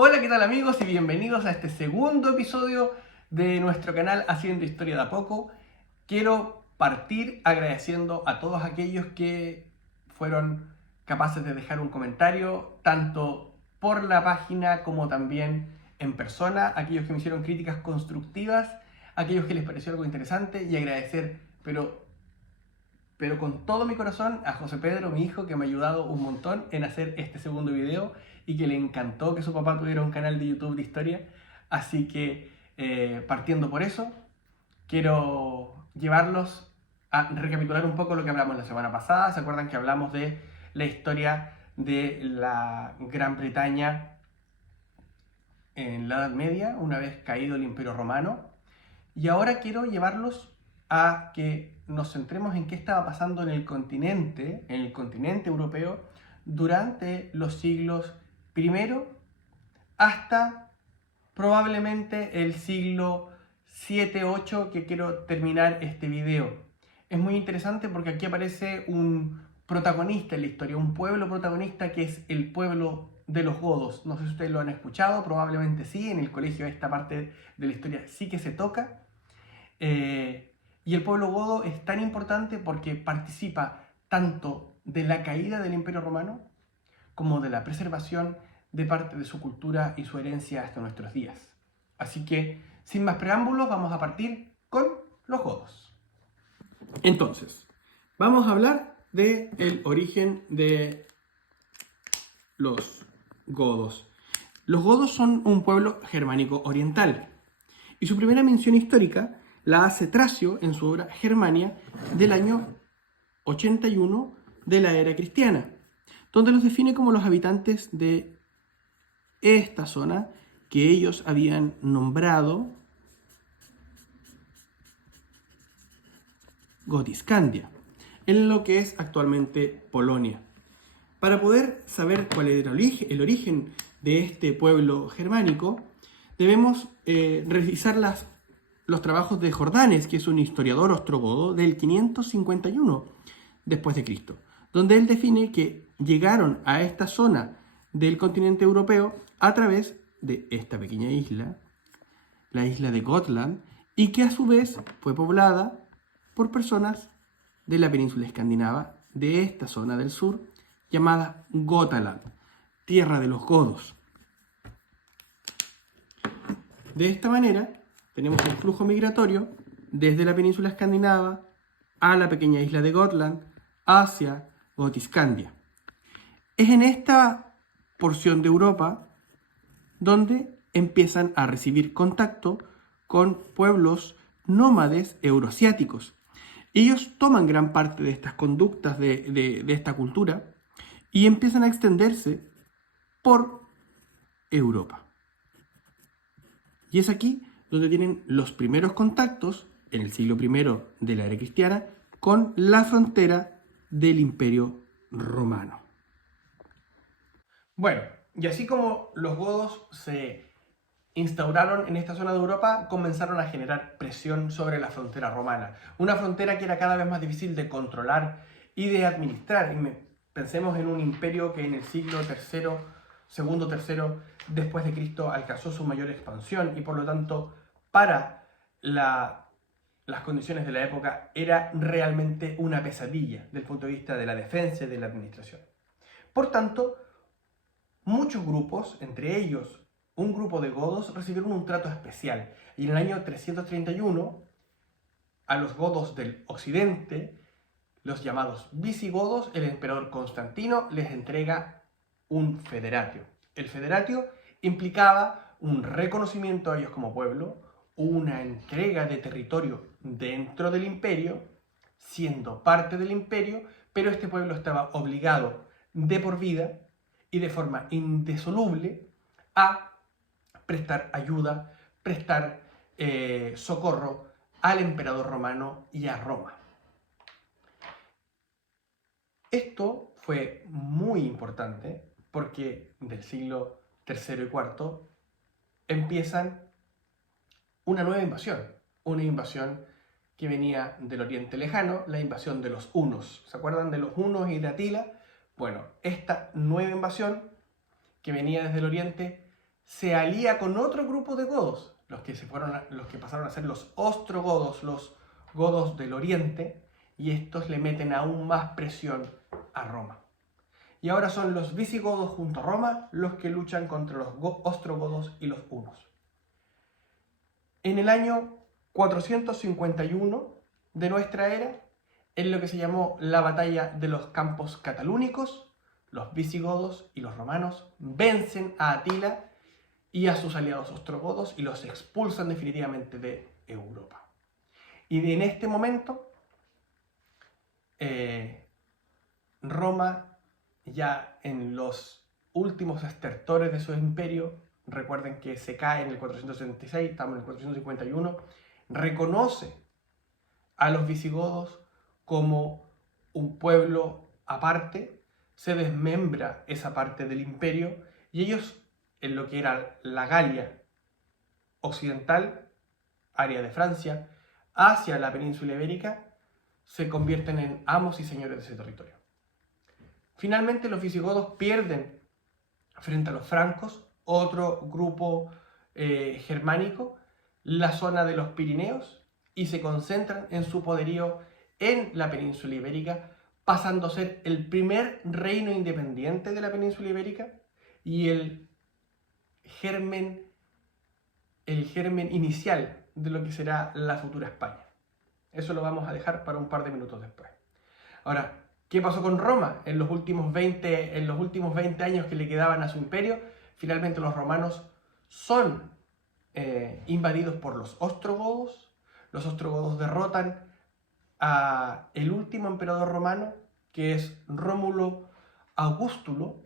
Hola, ¿qué tal amigos? Y bienvenidos a este segundo episodio de nuestro canal Haciendo Historia de a Poco. Quiero partir agradeciendo a todos aquellos que fueron capaces de dejar un comentario, tanto por la página como también en persona, aquellos que me hicieron críticas constructivas, aquellos que les pareció algo interesante, y agradecer, pero con todo mi corazón, a José Pedro, mi hijo, que me ha ayudado un montón en hacer este segundo video y que le encantó que su papá tuviera un canal de YouTube de historia. Así que, partiendo por eso, quiero llevarlos a recapitular un poco lo que hablamos la semana pasada. ¿Se acuerdan que hablamos de la historia de la Gran Bretaña en la Edad Media, una vez caído el Imperio Romano? Y ahora quiero llevarlos a que nos centremos en qué estaba pasando en el continente europeo, durante los siglos I hasta probablemente el siglo 7-8, que quiero terminar este video. Es muy interesante porque aquí aparece un protagonista en la historia, un pueblo protagonista, que es el pueblo de los godos. No sé si ustedes lo han escuchado, probablemente sí, en el colegio esta parte de la historia sí que se toca. Y el pueblo godo es tan importante porque participa tanto de la caída del Imperio Romano como de la preservación de parte de su cultura y su herencia hasta nuestros días. Así que, sin más preámbulos, vamos a partir con los godos. Entonces, vamos a hablar del origen de los godos. Los godos son un pueblo germánico oriental, y su primera mención histórica la hace Tracio en su obra Germania del año 81 de la era cristiana, donde los define como los habitantes de esta zona que ellos habían nombrado Gotiscandia, en lo que es actualmente Polonia. Para poder saber cuál era el origen de este pueblo germánico, debemos revisar los trabajos de Jordanes, que es un historiador ostrogodo del 551 después de Cristo, donde él define que llegaron a esta zona del continente europeo a través de esta pequeña isla, la isla de Gotland, y que a su vez fue poblada por personas de la península escandinava, de esta zona del sur, llamada Gotaland, tierra de los godos. De esta manera, tenemos un flujo migratorio desde la península escandinava a la pequeña isla de Gotland hacia Gotiscandia. Es en esta porción de Europa donde empiezan a recibir contacto con pueblos nómades euroasiáticos. Ellos toman gran parte de estas conductas de esta cultura y empiezan a extenderse por Europa. Y es aquí donde tienen los primeros contactos, en el siglo I de la era cristiana, con la frontera del Imperio Romano. Bueno, y así como los godos se instauraron en esta zona de Europa, comenzaron a generar presión sobre la frontera romana. Una frontera que era cada vez más difícil de controlar y de administrar. Pensemos en un imperio que en el siglo segundo, tercero después de Cristo alcanzó su mayor expansión, y por lo tanto, para las condiciones de la época, era realmente una pesadilla desde el punto de vista de la defensa y de la administración. Por tanto, muchos grupos, entre ellos un grupo de godos, recibieron un trato especial, y en el año 331 a los godos del occidente, los llamados visigodos, el emperador Constantino les entrega un federatio. El federatio implicaba un reconocimiento a ellos como pueblo, una entrega de territorio dentro del imperio, siendo parte del imperio, pero este pueblo estaba obligado de por vida y de forma indisoluble a prestar ayuda, prestar socorro al emperador romano y a Roma. Esto fue muy importante porque del siglo III y IV empiezan una nueva invasión que venía del Oriente Lejano, la invasión de los hunos. ¿Se acuerdan de los hunos y de Atila? Bueno, esta nueva invasión que venía desde el Oriente se alía con otro grupo de godos, los que pasaron a ser los ostrogodos, los godos del oriente, y estos le meten aún más presión a Roma. Y ahora son los visigodos junto a Roma los que luchan contra los ostrogodos y los hunos. En el año 451 de nuestra era, en lo que se llamó la batalla de los Campos Catalúnicos, los visigodos y los romanos vencen a Atila y a sus aliados ostrogodos y los expulsan definitivamente de Europa. Y en este momento, Roma, ya en los últimos estertores de su imperio, recuerden que se cae en el 476, estamos en el 451, reconoce a los visigodos como un pueblo aparte, se desmembra esa parte del imperio y ellos, en lo que era la Galia occidental, área de Francia, hacia la península ibérica, se convierten en amos y señores de ese territorio. Finalmente los visigodos pierden frente a los francos, otro grupo germánico, la zona de los Pirineos, y se concentran en su poderío en la península ibérica, pasando a ser el primer reino independiente de la península ibérica y el germen inicial de lo que será la futura España. Eso lo vamos a dejar para un par de minutos después. Ahora, ¿qué pasó con Roma en los últimos 20 años que le quedaban a su imperio? Finalmente los romanos son invadidos por los ostrogodos. Los ostrogodos derrotan a el último emperador romano, que es Rómulo Augustulo,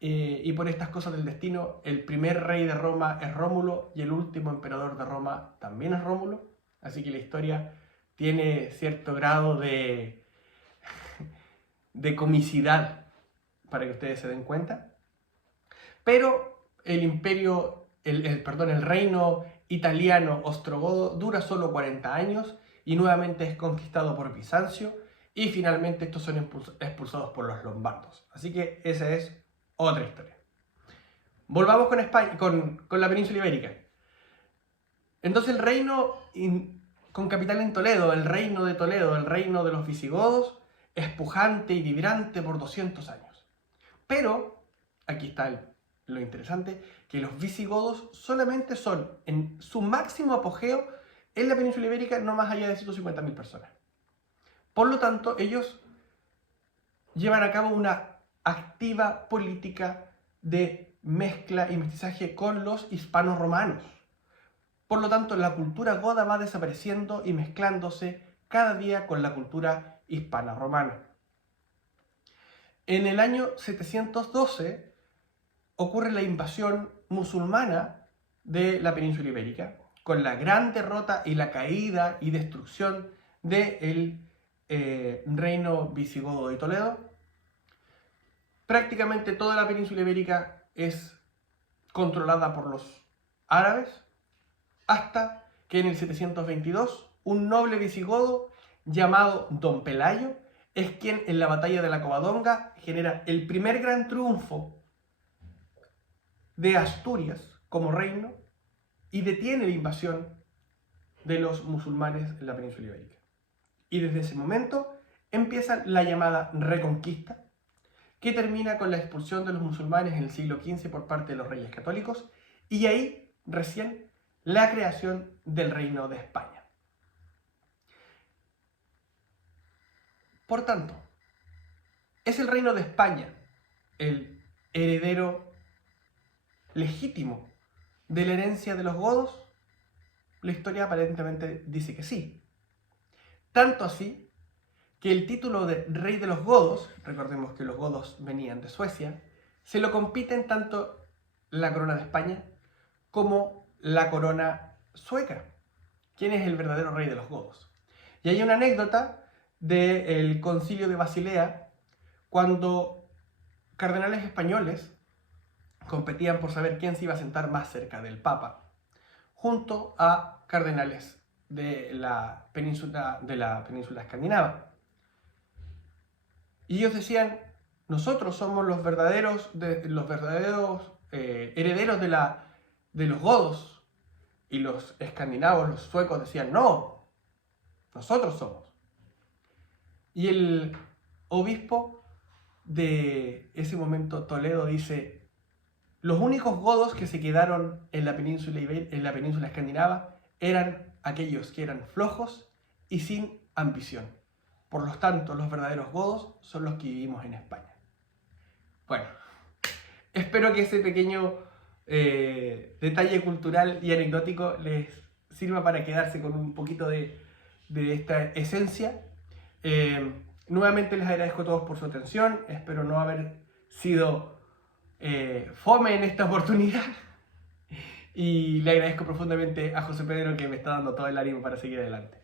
y por estas cosas del destino, el primer rey de Roma es Rómulo y el último emperador de Roma también es Rómulo. Así que la historia tiene cierto grado de comicidad para que ustedes se den cuenta. Pero el reino italiano ostrogodo dura solo 40 años y nuevamente es conquistado por Bizancio y finalmente estos son expulsados por los lombardos. Así que esa es otra historia. Volvamos con España, con la península ibérica. Entonces el reino con capital en Toledo, el reino de Toledo, el reino de los visigodos, es pujante y vibrante por 200 años. Pero, aquí está lo interesante, que los visigodos solamente son en su máximo apogeo en la península ibérica no más allá de 150.000 personas. Por lo tanto, ellos llevan a cabo una activa política de mezcla y mestizaje con los hispanos romanos. Por lo tanto, la cultura goda va desapareciendo y mezclándose cada día con la cultura hispana romana. En el año 712 ocurre la invasión musulmana de la península ibérica, con la gran derrota y la caída y destrucción del reino visigodo de Toledo. Prácticamente toda la península ibérica es controlada por los árabes, hasta que en el 722 un noble visigodo llamado Don Pelayo es quien en la batalla de la Covadonga genera el primer gran triunfo de Asturias como reino y detiene la invasión de los musulmanes en la península ibérica. Y desde ese momento empieza la llamada Reconquista, que termina con la expulsión de los musulmanes en el siglo XV por parte de los reyes católicos, y ahí recién la creación del Reino de España. Por tanto, ¿es el Reino de España el heredero legítimo de la herencia de los godos? La historia aparentemente dice que sí. Tanto así que el título de Rey de los Godos, recordemos que los godos venían de Suecia, se lo compiten tanto la corona de España como la corona sueca. ¿Quién es el verdadero rey de los godos? Y hay una anécdota del Concilio de Basilea, cuando cardenales españoles competían por saber quién se iba a sentar más cerca del Papa, junto a cardenales de la península escandinava. Y ellos decían: nosotros somos los verdaderos herederos de los godos, y los escandinavos, los suecos decían, no, nosotros somos. Y el obispo de ese momento, Toledo, dice, los únicos godos que se quedaron en la península escandinava eran aquellos que eran flojos y sin ambición. Por lo tanto, los verdaderos godos son los que vivimos en España. Bueno, espero que ese pequeño detalle cultural y anecdótico les sirva para quedarse con un poquito de esta esencia. Nuevamente les agradezco a todos por su atención. Espero no haber sido fome en esta oportunidad. Y le agradezco profundamente a José Pedro, que me está dando todo el ánimo para seguir adelante.